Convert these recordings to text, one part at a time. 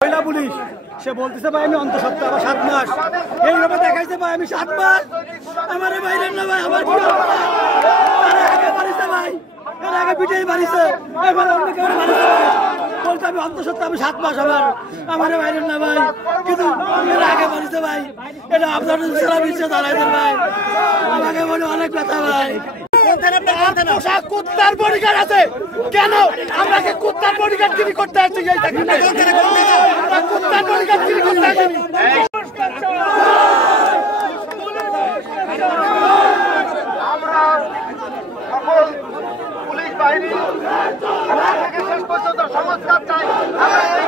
মহিলা পুলিশ সে বলতেছে ভাই আমি অন্তঃসত্ত্বা আবার 7 মাস এইভাবে দেখাইছে ভাই আমি 7 মাস আমার বাইরে না ভাই আমার কি আগে বাড়িছে ভাই এর আগে পিঠেই বাড়িছে এবার অন্য কেউ বাড়িছে বলতে আমি অন্তঃসত্ত্বা আমি 7 মাস আমার বাইরে না ভাই কিন্তু এর আগে বাড়িছে ভাই এটা আপনাদের সারা বিশ্বে দাঁড়াইছে ভাই আমাকে বলে অনেক কথা ভাই কুত্তার বডিগার্ড আছে কেন আমরা কি কুত্তার বডিগার্ড গিরি করতে আসছি কুত্তার বডিগার্ড গিরি করতে আসছি আমরা সকল পুলিশ বাহিনী থেকে শেষ পর্যন্ত সংস্কার চাই আমরা এই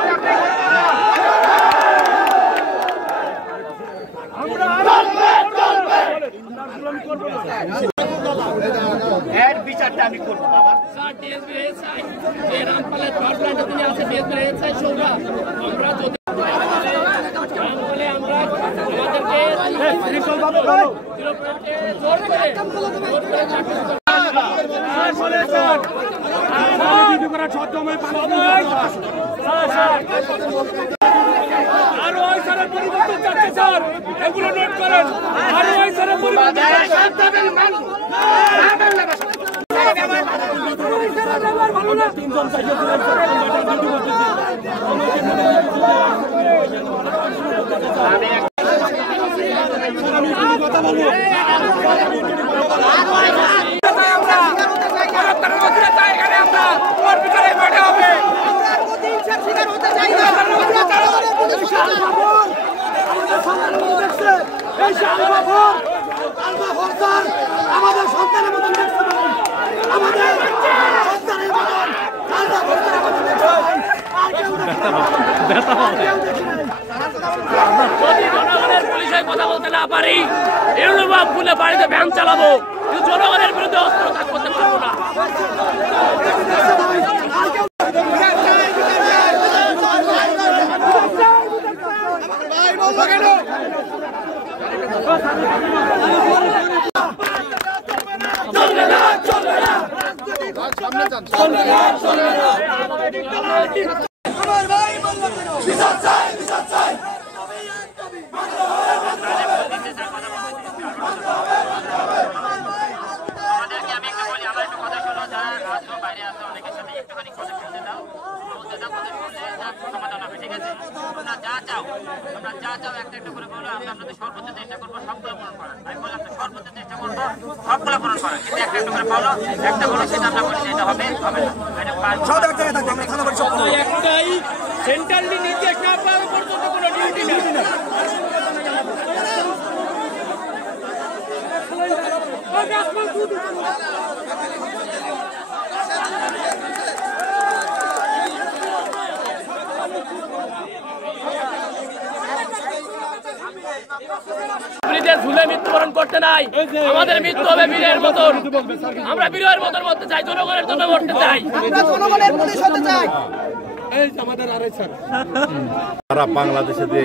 এর বিচারটা আমি করবো বাবা স্যার ডিএসপি এসআই যে রামপালের পাওয়ার প্ল্যান্টে তিনি আছে ডিএসপি এসআই সৌরা আমরা যদি বলে আমরা আমাদেরকে শৃঙ্খলভাবে বলো জোর করে ভিডিও করা ছদ্মময় আরো ওই স্যারের পরিবর্তন চাচ্ছে স্যার এগুলো নোট করেন আরো ওই স্যারের পরিবর্তন আমাদের সন্তানের মতন দেখতে পাই আমাদের সন্তানের মতন যদি জনগণের পুলিশের কথা বলতে না পারি ইউনিফর্ম খুলে বাড়িতে ভ্যান চালাবো কিন্তু জনগণের বিরুদ্ধে অস্ত্র কাজ করতে পারবো না আমার ভাই বলবো বিচার চাই বিচার চাই একটাই সেন্ট্রাল নির্দেশ না পাওয়া পর্যন্ত কোনো ডিউটি নেই ঝুলে মৃত্যুবরণ করতে নাই আমাদের মৃত্যু হবে বীরের মতন আমরা বীরের মতন মরতে চাই জনগণের জন্য মরতে চাই সারা বাংলাদেশে যে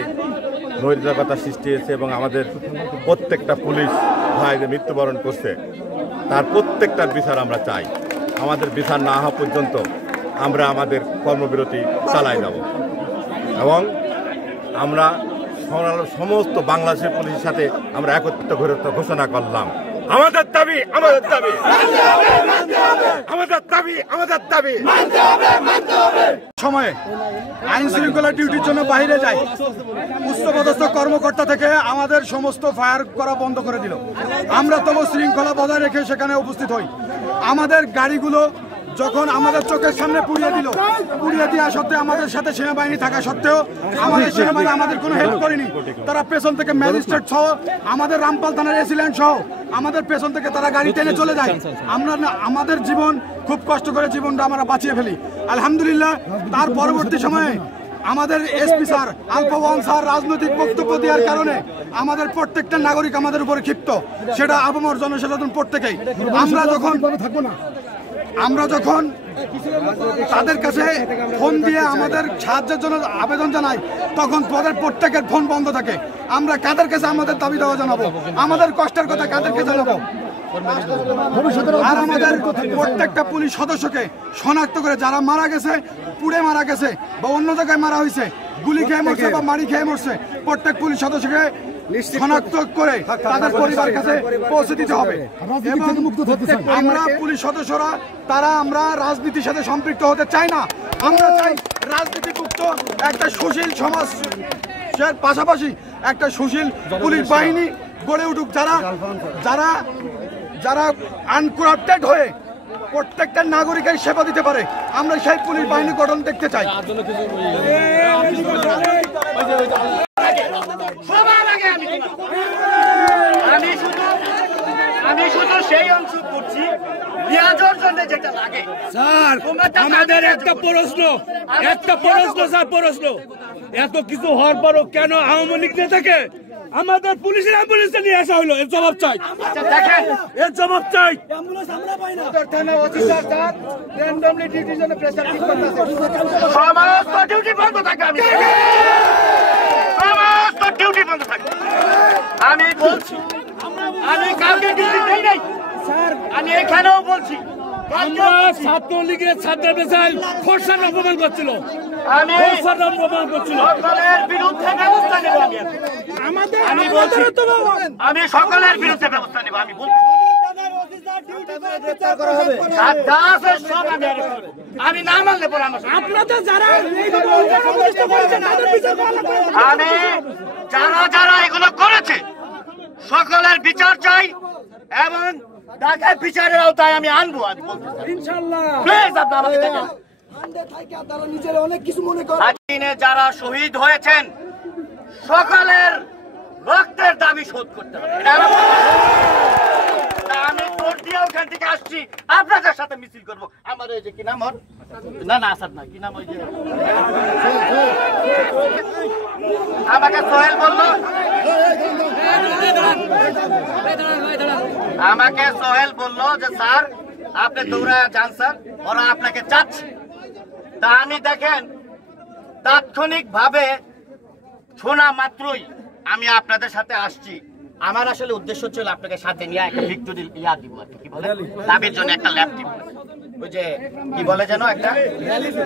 নৈরাজ্যতা সৃষ্টি হয়েছে এবং আমাদের প্রত্যেকটা পুলিশ ভাই যে মৃত্যুবরণ করছে তার প্রত্যেকটার বিচার আমরা চাই আমাদের বিচার না হওয়া পর্যন্ত আমরা আমাদের কর্মবিরতি চালাই যাব এবং আমরা সমস্ত বাংলাদেশের পুলিশের সাথে আমরা একত্রিত ঘোষণা করলাম আমাদের দাবি আমাদের দাবি আমাদের দাবি আমাদের দাবি সময়ে আইন শৃঙ্খলা ডিউটির জন্য বাইরে যায় উচ্চপদস্থ কর্মকর্তা থেকে আমাদের সমস্ত ফায়ার করা বন্ধ করে দিল আমরা তবু শৃঙ্খলা বজায় রেখে সেখানে উপস্থিত হই আমাদের গাড়িগুলো যখন আমাদের চোখের সামনে পুড়িয়ে দিল পুড়িয়ে দেওয়া সত্ত্বেও আমাদের সাথে সেনাবাহিনী থাকা সত্ত্বেও আমাদের সেনাবাহিনী আমাদের কোনো হেল্প করেনি তারা পেছন থেকে ম্যাজিস্ট্রেট সহ আমাদের রামপাল থানার এসিল্যান্ড সহ আমাদের পেছন থেকে তারা গাড়ি টেনে চলে যায় আমরা আমাদের জীবন খুব কষ্ট করে জীবনটা আমরা বাঁচিয়ে ফেলি আলহামদুলিল্লাহ তার পরবর্তী সময়ে আমাদের SP sir alpha one sir রাজনৈতিক বক্তব্য দেওয়ার কারণে আমাদের প্রত্যেকটা নাগরিক আমাদের উপরে ক্ষিপ্ত সেটা আপামর জনসাধারণ প্রত্যেকেই আমরা যখন তাদের কাছে ফোন দিয়ে আমাদের সাহায্যের জন্য আবেদন জানাই তখন তাদের প্রত্যেকের ফোন বন্ধ থাকে আমরা কাদের কাছে আমাদের দাবি দেওয়া জানাবো আমাদের কষ্টের কথা কাদেরকে জানাবো আর আমাদের প্রত্যেকটা পুলিশ সদস্যকে শনাক্ত করে যারা মারা গেছে, পুড়ে মারা গেছে বা অন্য জায়গায় মারা হয়েছে, গুলি খেয়ে মরছে বা মারি খেয়ে মরছে, প্রত্যেক পুলিশ সদস্যকে শনাক্ত করে তাদের পরিবারের কাছে পৌঁছে দিতে হবে। আমরা পুলিশ সদস্যরা তারা আমরা রাজনীতির সাথে সম্পৃক্ত হতে চাই না। আমরা চাই রাজনীতি মুক্ত একটা সুশীল সমাজ, পাশাপাশি একটা সুশীল পুলিশ বাহিনী গড়ে উঠুক, যারা যারা যারা আনকরাপ্টেড হয়ে প্রত্যেকটা নাগরিকের সেবা দিতে পারে। আমরা সেই পুলিশ বাহিনী গঠন দেখতে চাই। আমি শুধু সেই অংশ করছি পেঁয়াজের জন্য যেটা লাগে। স্যার আমাদের একটা প্রশ্ন স্যার, প্রশ্ন এত কিছু হওয়ার পরও কেন আওয়ামী লীগ নেতাকে আমাদের পুলিশের অ্যাম্বুলেন্সে নিয়ে আসা হলো? এর জবাব চাই, দেখেন এর জবাব চাই। সমস্ত ডিউটি বন্ধ থাকে, সমস্ত ডিউটি বন্ধ থাকে। আমি বলছি আমি কাউকে ডিউটি দেই নাই, আমি এখানেও বলছি আমরা ছাত্রলীগের ছাত্র বেচাল খোরশার অপমান করছিল, আমি সকলের বিরুদ্ধে ব্যবস্থা নেব। আমি বলছি আমি সকলের বিরুদ্ধে ব্যবস্থা নেব। আমি বলছি আমি না মানলে পরে আমার আমি যারা এগুলো করেছে সকলের বিচার চাই এবং তাকে বিচারের আওতায় আমি আনবো। আমি প্লিজ আপনারা আমাকে দেখেন, যারা শহীদ হয়েছেন সকলের রক্তের দাবি শোধ করতে হবে। আমি কোর্ট দিয়ে ওখান থেকে আসছি, আপনাদের সাথে মিছিল করবো। আমার ওই যে কি নাম, না আসাদ না, কি নাম ওই যে আমাকে সোহেল বললো, যে স্যার আপনি দৌড়ায় যান স্যার, ওরা আপনাকে চাচ্ছে। তা আমি দেখেন তাৎক্ষণিক ভাবে শোনা মাত্রই আমি আপনাদের সাথে আসছি। আমার আসলে উদ্দেশ্য ছিল আপনাকে সাথে নিয়ে একটা ভিক্টোরি দিব আর কি বলে দাবির জন্য একটা ল্যাব দিব, ওই যে কি বলে যেন একটা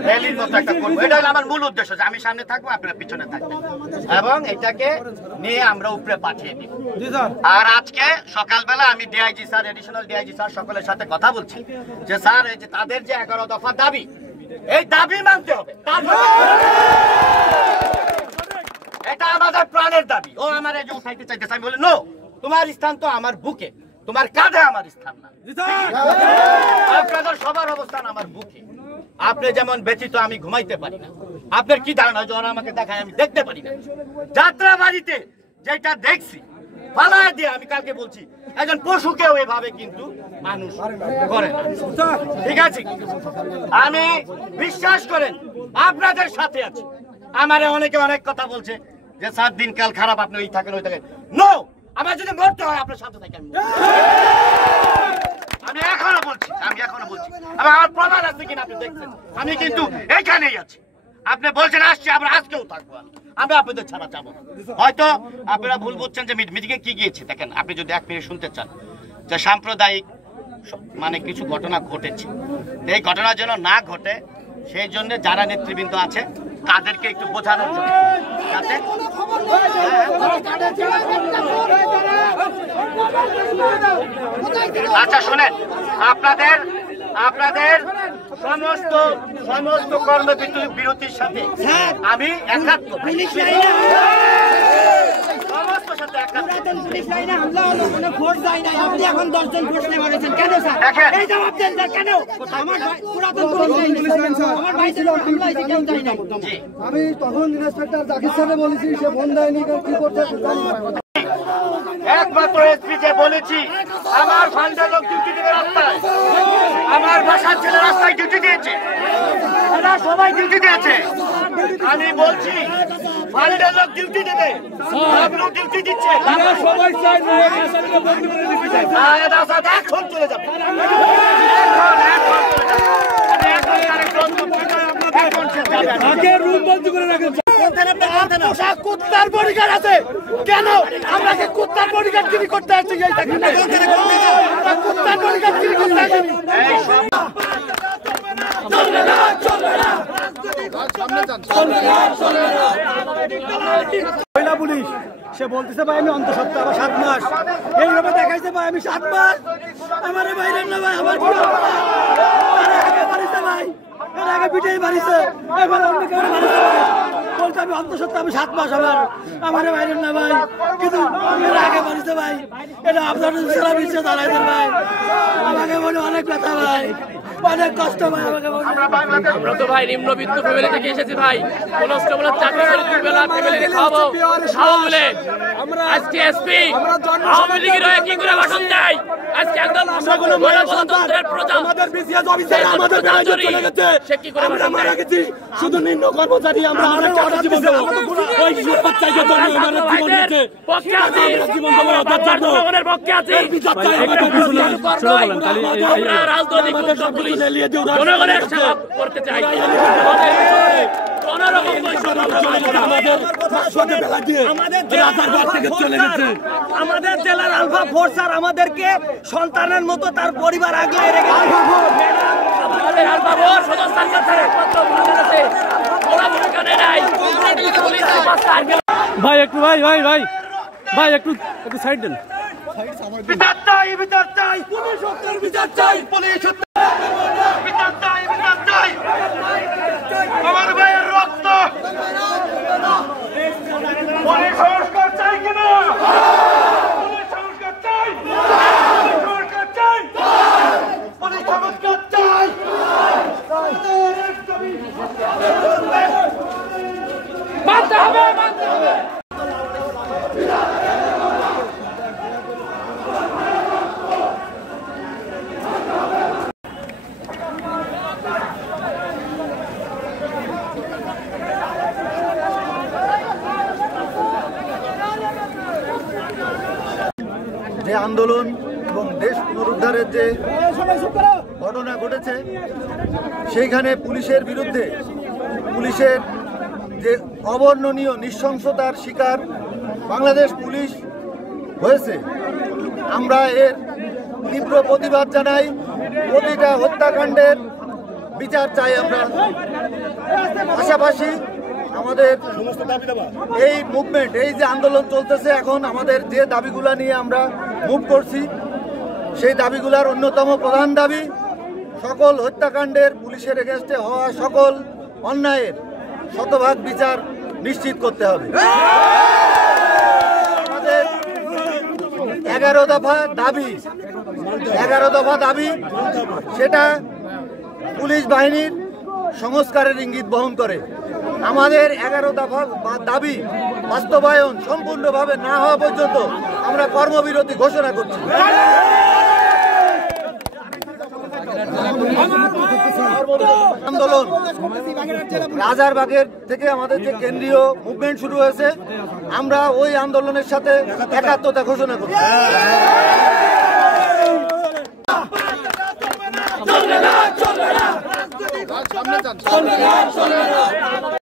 র্যালির মতো একটা করবো। এটা হলো আমার মূল উদ্দেশ্য, যে আমি সামনে থাকবো আপনারা পিছনে থাকবেন এবং এটাকে নিয়ে আমরা উপরে পাঠিয়ে দিব। আর আজকে সকালবেলা আমি DIG sir, additional DIG sir সকলের সাথে কথা বলছি যে স্যার এই যে তাদের যে 11 দফা দাবি, এই দাবি মানতে হবে। এটা আমাদের প্রাণের দাবি। ও আমার এই যে উঠাইতে চাইতেছে, আমি বলি নো, তোমার স্থান তো আমার বুকে, তোমার কাঁধে আমার স্থান না। আপনাদের সবার অবস্থান আমার বুকে। আপনি যেমন ব্যথিত আমি ঘুমাইতে পারি না, আপনার কি ধারণা যখন আমাকে দেখায় আমি দেখতে পারি না? যাত্রা বাড়িতে যেটা দেখছি পালায় দিয়ে, আমি কালকে বলছি একজন পশুকেও এভাবে কিন্তু মানুষ করে না, ঠিক আছে? আমি বিশ্বাস করেন আপনাদের সাথে আছি। আমারে অনেকে অনেক কথা বলছে যে 7 দিন কাল খারাপ, আপনি ওই থাকেন ওই থাকেন। নো, আমার যদি মরতে হয় আপনার সাথে থাকেন। আমি এখনো বলছি আমার প্রমাণ আছে কিনা আপনি দেখছেন, আমি কিন্তু এখানেই আছি। আপনি বলছেন আসছি, আমরা আজকেও থাকবো। আমরা আপনাদের ছাড়া যাবো না। হয়তো আপনারা ভুল বুঝছেন যে মিটিংয়ে কি গিয়েছে। দেখেন, আপনি যদি 1 মিনিট শুনতে চান যে সাম্প্রদায়িক মানে কিছু ঘটনা ঘটেছে, এই ঘটনা যেন না ঘটে সেই জন্য যারা নেতৃবৃন্দ আছে তাদেরকে একটু বোঝানোর জন্য, যাতে আচ্ছা শোনেন, আপনাদের সমস্ত কর্মবিরতির সাথে আমি একাত্ম, আমি তখন ইন্সপেক্টর জাকির স্যারে বলেছি, সে ফোন দেয়নি, কি করতে একমাত্র এসপি যে বলেছি আমার ফান্ডের লোক ডিউটি দেবে রাস্তায়, আমার বাসার ছেলে রাস্তায় ডিউটি দিয়েছে, এরা সবাই ডিউটি দিয়েছে। আমি বলছি ফান্ডের লোক ডিউটি দেবে, আপনি ডিউটি দিচ্ছে, এখন চলে যাবে। রুম বন্ধ করে রাখেন। পোশাক কুত্তার বডিগার্ড আছে কেন? আমরা কি কুত্তার বডিগার্ড গিরি করতে আসছি? আমরা কুত্তার বডিগার্ড গিরি করতে আসছি। মহিলা পুলিশ সে বলতেছে ভাই আমি অন্তঃসত্ত্বা আবার 7 মাস এইভাবে দেখাইছে ভাই আমি 7 মাস আমার বাইরের না ভাই আমার আগে বাড়িতে ভাই এর আগে পিঠেই বাড়িছে এবার অন্য কেউ বাড়িছে বলতে আমি অন্তঃসত্ত্বা আমি 7 মাস আমার বাইরের না ভাই কিন্তু এর আগে বাড়িছে ভাই এটা আপনাদের সারা বিশ্বে দাঁড়াইছেন ভাই আমাকে বলে অনেক ব্যথা ভাই অনেক কষ্ট ভাই আমাকে বলে আমরা তো ভাই নিম্নবিত্ত ফ্যামিলি থেকে এসেছি ভাই কনস্টেবলের চাকরি করে দুবেলা ফ্যামিলিকে খাওয়াবো বলে আজকে এসপি আওয়ামী লীগের হয়ে কি করে ভাষণ দেয় আজকে একদম গণতন্ত্রের প্রজা আমাদের বিসিএস অফিসার আমাদের বেড়াতে চলে গেছে সে কি করে আমরা মারা গেছি শুধু নিম্ন কর্মচারী আমরা অনেক জীবন দেব ওই বাচ্চাকে জন্য আমাদের জীবন দিতে পক্ষে আছি জীবন দেব ওদের জন্য জনগণের পক্ষে আছি বিচার চাই আমাদের আমরা রাজনৈতিক পুলিশ জনগণের সেবা করতে চাই আমাদের জেলার আলফা ফোর্স আর আমাদেরকে সন্তানের মতো তার পরিবার আগলে রেখে আমাদের আলফা ফোর্স সদস্যের কাছে একমাত্র ভালো আছে ওরা ভূমিকা নেয় নাই পুলিশ ভাই একটু ভাই ভাই ভাই ভাই একটু সাইড দেন। বিচার চাই বিচার চাই পুলিশ হত্যার বিচার চাই পুলিশ হত্যা বিচার চাই বিচার চাই আমার ভাইয়ের রক্ত পুলিশ সংস্কার চাই কিনা পুলিশ সংস্কার চাই সংস্কার চাই পুলিশ সংস্কার চাই মানতে হবে মানতে হবে যে আন্দোলন এবং দেশ পুনরুদ্ধারের যে ঘটনা ঘটেছে সেইখানে পুলিশের বিরুদ্ধে পুলিশের যে অবর্ণনীয় নৃশংসতার শিকার বাংলাদেশ পুলিশ হয়েছে আমরা এর তীব্র প্রতিবাদ জানাই। প্রতিটা হত্যাকাণ্ডের বিচার চাই আমরা। পাশাপাশি আমাদের এই মুভমেন্ট এই যে আন্দোলন চলতেছে এখন আমাদের যে দাবিগুলা নিয়ে আমরা মুভ করছি সেই দাবিগুলার অন্যতম প্রধান দাবি সকল হত্যাকাণ্ডের পুলিশের এগেনস্টে হওয়া সকল অন্যায়ের শতভাগ বিচার নিশ্চিত করতে হবে। আমাদের 11 দফা দাবি সেটা পুলিশ বাহিনীর সংস্কারের ইঙ্গিত বহন করে। আমাদের 11 দফা দাবি বাস্তবায়ন সম্পূর্ণভাবে না হওয়া পর্যন্ত আমরা কর্মবিরতি ঘোষণা করছি। আন্দোলন রাজারবাগের থেকে আমাদের যে কেন্দ্রীয় মুভমেন্ট শুরু হয়েছে আমরা ওই আন্দোলনের সাথে একাত্মতা ঘোষণা করছি।